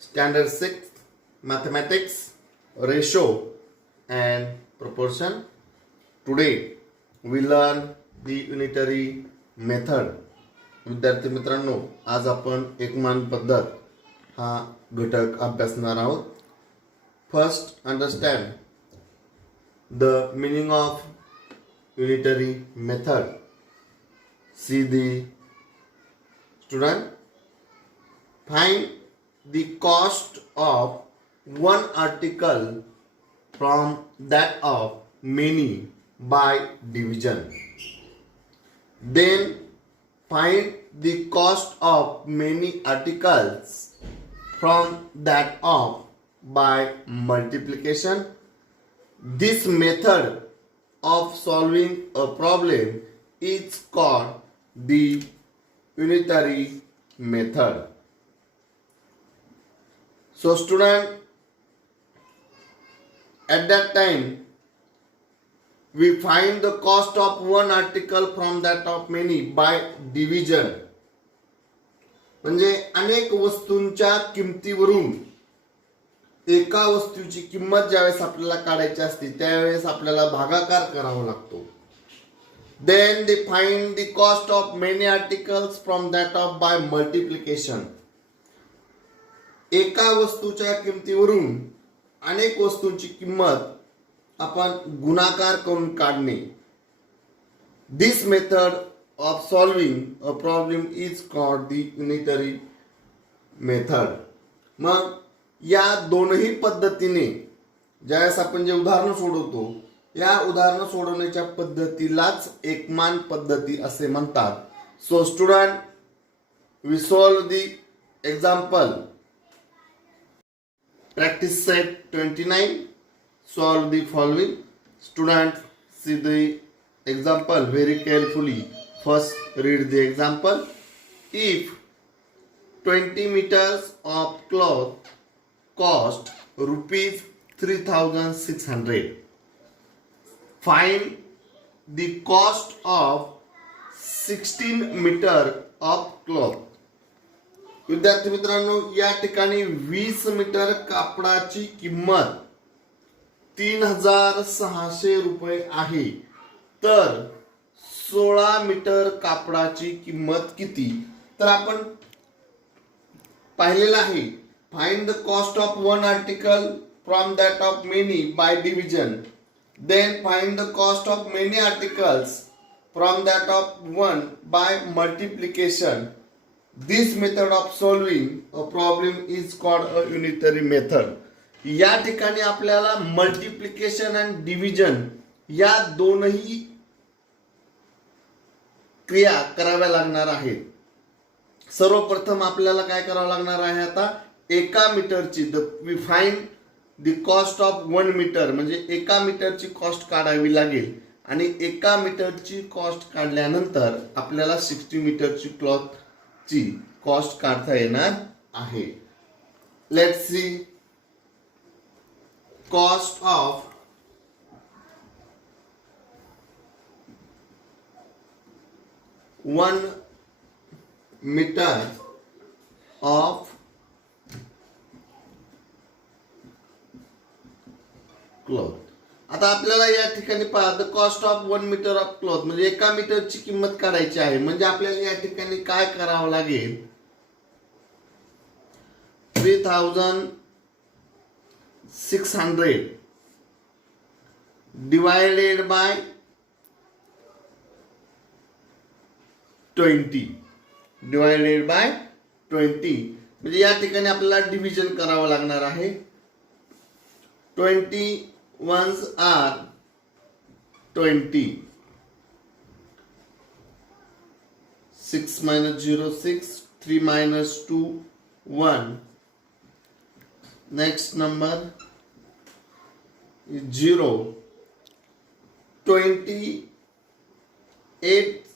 Standard 6 Mathematics, Ratio and Proportion. Today we learn the unitary method. विद्यार्थी मित्रांनो, आज आपण एकमान पद्धत हा घटक अभ्यासणार आहोत. First understand the meaning of unitary method. See the student. Find the cost of one article from that of many by division. Then find the cost of many articles from that of by multiplication. This method of solving a problem is called the unitary method. So student, at that time we find the cost of one article from that of many by division. म्हणजे अनेक वस्तूंच्या किमतीवरून एका वस्तूची किंमत ज्यावेळेस आपल्याला काढायची असते त्यावेळेस आपल्याला भागाकार करावा लागतो. Then they find the cost of many articles from that of by multiplication. एका वस्तूच्या किमतीवरून अनेक वस्तूंची किंमत आपण गुणाकार करून काढणे. This method of solving a problem is called the unitary method. मग या दोनही पद्धतीने ज्यावेळेस आपण जे उदाहरण सोडवतो या उदाहरण सोडवण्याच्या पद्धतीलाच एकमान पद्धती असे म्हणतात. So student, we solve the example. Practice set 29. Solve the following. Students, see the example very carefully. First read the example. If 20 meters of cloth cost rupees 3,600, find the cost of 16 meter of cloth. विद्यार्थी मित्रांनो, या ठिकाणी 20 मीटर कापडाची किंमत 3,600 रुपये आहे. तर 16 मीटर कापडाची किंमत किती? तर आपण पाहिलेलं आहे. Find the cost of one article from that of many by division. Then find the cost of many articles from that of one by multiplication. This method of solving a problem is called a unitary method. या ठिकाणी आपल्याला मल्टिप्लिकेशन आणि डिव्हिजन या दोनही क्रिया कराव्या लागणार आहेत. सर्वप्रथम आपल्याला काय करावं लागणार आहे? आता एका मीटरची we find the cost of 1 metre म्हणजे एका मीटरची कॉस्ट काढावी लागेल आणि एका मीटरची कॉस्ट काढल्यानंतर आपल्याला 60 मीटरची क्लॉथ ची कॉस्ट काढता येणार आहे. Let's see cost of one metre of cloth. आता आपल्याला या ठिकाणी पहा, the cost of 1 metre of cloth म्हणजे एका मीटरची किंमत काढायची आहे. म्हणजे आपल्याला या ठिकाणी काय करावं लागेल? 3,600 डिवायडेड बाय 20 डिवायडेड बाय 20 म्हणजे या ठिकाणी आपल्याला डिव्हिजन करावं लागणार आहे. 20 ones are 20. 6 minus 0 6, 3 minus 2 1. Next number is 0. 28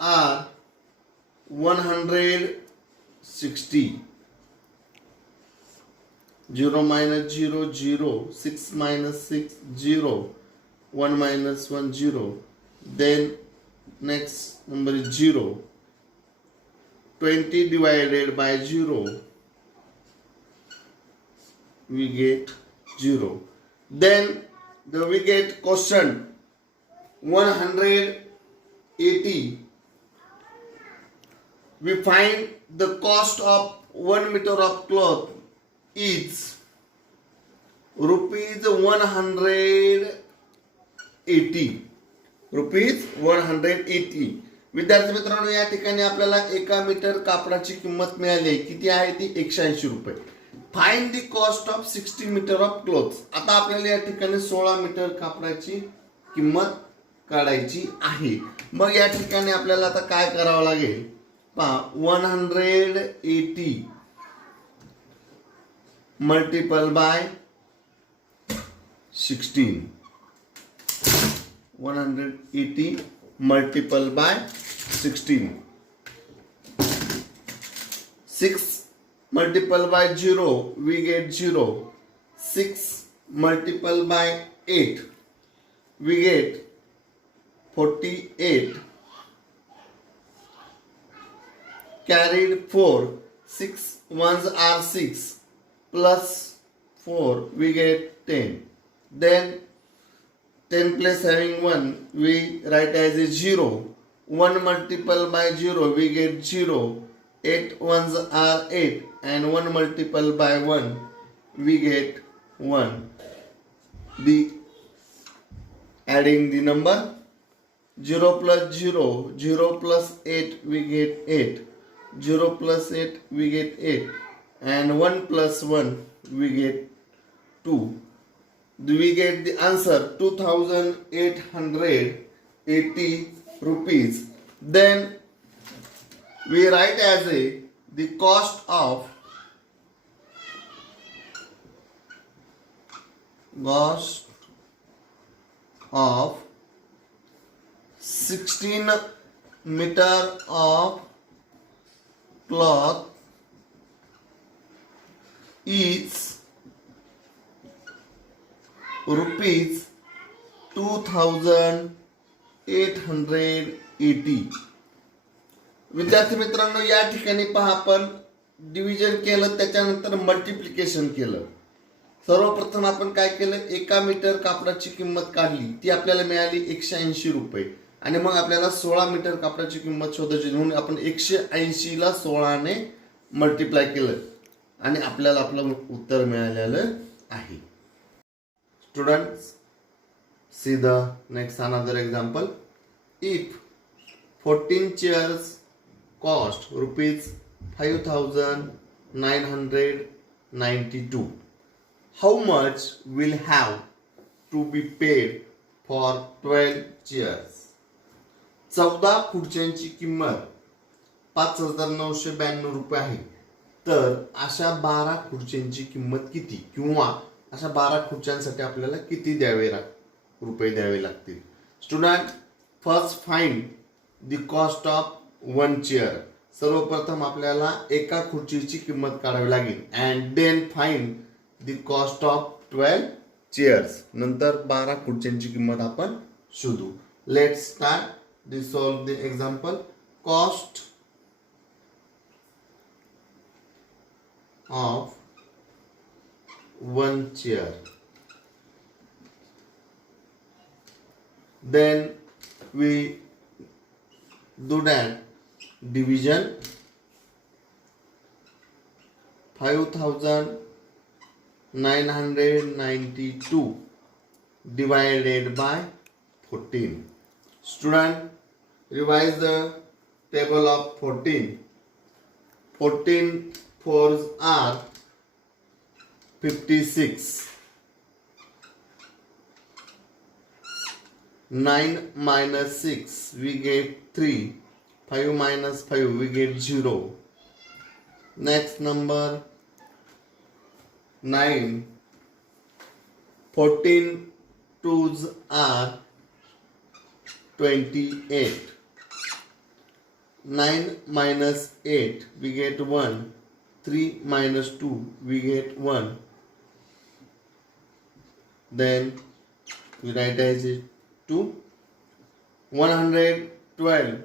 are 160. 0 minus 0 0, 6 minus 6 0, 1 minus 1 0. Then next number is 0. 20 divided by 0 we get 0. Then we get question 180. We find the cost of 1 meter of cloth is rupees 180. रुपीज 180. विद्यार्थी मित्रांनो, या ठिकाणी आपल्याला 1 मीटर कापडाची किंमत मिळाली आहे. किती आहे ती? 180 रुपये. Find the cost of 60 metre of cloths. आता आपल्याला या ठिकाणी 16 मीटर कापडाची किंमत काढायची आहे. मग या ठिकाणी आपल्याला आता काय करावं लागेल पहा. 180 multiple bye 16. 180 multiple by 16. 6 multiple by 0, we get 0. 6 multiple by 8, we get 48. Carried 4. 6 ones are 6 plus 4, we get 10. Then 10 plus having 1, we write as a 0. 1 multiple by 0, we get 0. 8 ones are 8, and 1 multiple by 1, we get 1. The adding the number 0 plus 0, 0 plus 8, we get 8. 0 plus 8, we get 8, and 1 plus 1, we get 2. We get the answer 2880 rupees. Then we write as the cost of 16 meter of cloth is rupees 2880. विद्यार्थी मित्रांनो, या ठिकाणी पहा, आपण डिव्हिजन केलं, त्याच्यानंतर मल्टिप्लिकेशन केलं. सर्वप्रथम आपण काय केलं, 1 मीटर कापडाची किंमत काढली. ती आपल्याला मिळाली 180 रुपये. आणि मग आपल्याला 16 मीटर कापडाची किंमत शोधायची, म्हणून आपण 180 ला 16 ने मल्टिप्लाय केलं आणि आपल्याला आपलं उत्तर मिळालेलं आहे. Students, see the next another example. If 14 chairs cost rupees 5992, how much will have to be paid for 12 chairs? 14 खुर्च्यांची किंमत 5992 रुपये आहे. तर अशा 12 खुर्च्यांची किंमत किती, किंवा अशा 12 खुर्च्यांसाठी आपल्याला किती रुपये द्यावे लागतील? Student, first find the cost of 1 chair. सर्वप्रथम आपल्याला एका खुर्चीची किंमत काढावी लागेल. And then find the cost of 12 chairs. नंतर 12 खुर्च्यांची किंमत आपण शोधू. Let's start the solve the example. Cost of 1 chair. Then we do that division. 5992 divided by 14. Student, revise the table of 14. 14 fours are 56. 9 minus 6, we get 3. 5 minus 5, we get 0. Next number 9. 14 twos are 28. 9 minus 8, we get 1. 3 minus 2, we get 1. Then we write as 2. 112.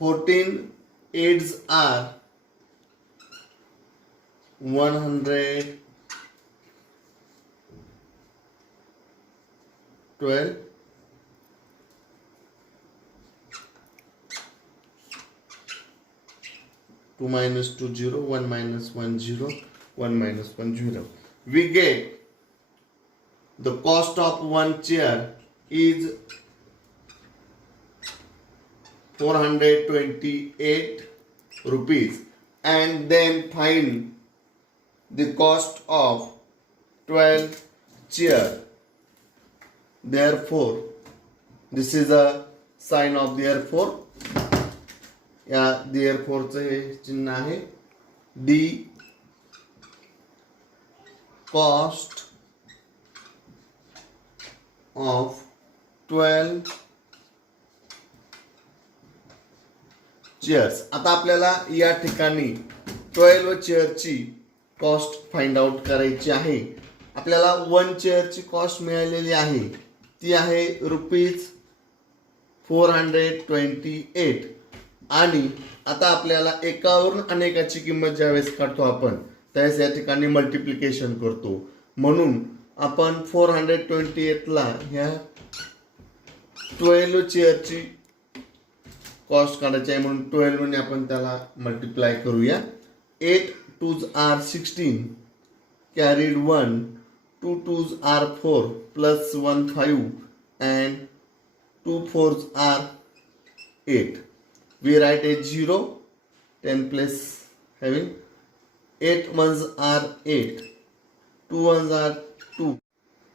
14 8s are 112. 12 2 minus 2 0, 1 minus 1 0, 1 minus 1 0. We get the cost of one chair is 428 rupees, and then find the cost of 12 chair. Therefore, this is a sign of therefore. या therefore चे हे चिन्ह आहे. The cost of 12 chairs. आता आपल्याला या ठिकाणी 12 चेअरची cost find out करायची आहे. आपल्याला 1 चेअरची कॉस्ट मिळालेली आहे, ती आहे ₹428. आणि आता आपल्याला एकावरून अनेकाची किंमत ज्यावेळेस काढतो आपण त्यावेळेस या ठिकाणी मल्टिप्लिकेशन करतो. म्हणून आपण 428 ला ह्या 12 चेअरची कॉस्ट काढायची आहे, म्हणून 12 ने आपण त्याला मल्टिप्लाय करूया. 8 2s are 16, carried 1, 2 2s are 4, plus 1 5, and 2 4s are 8. We write a 0, 10 place having 8 1s are 8, 2 1s are 2,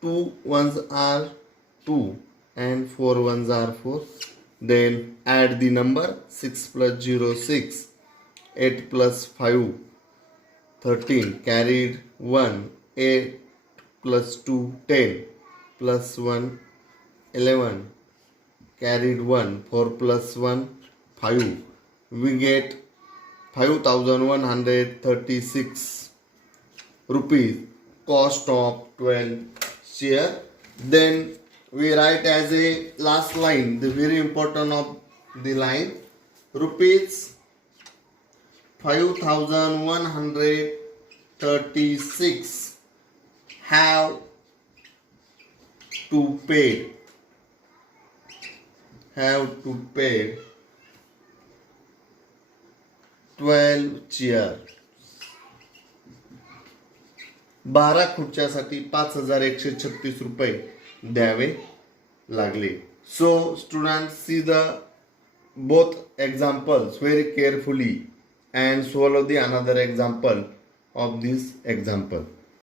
2 1s are 2, and 4 1s are 4. Then add the number. 6 plus 0 6, 8 plus 5 13, carried 1, 8 plus 2 10, plus 1 11, carried 1, 4 plus 1 5. We get 5,136 rupees cost of 12 share. Then we write as a last line, the very important of the line, rupees 5,136 have to pay 12 chair. 12 खुर्च्यासाठी 5,136 रुपये द्यावे लागले. So students, see the both examples very carefully and solve the another example of this example.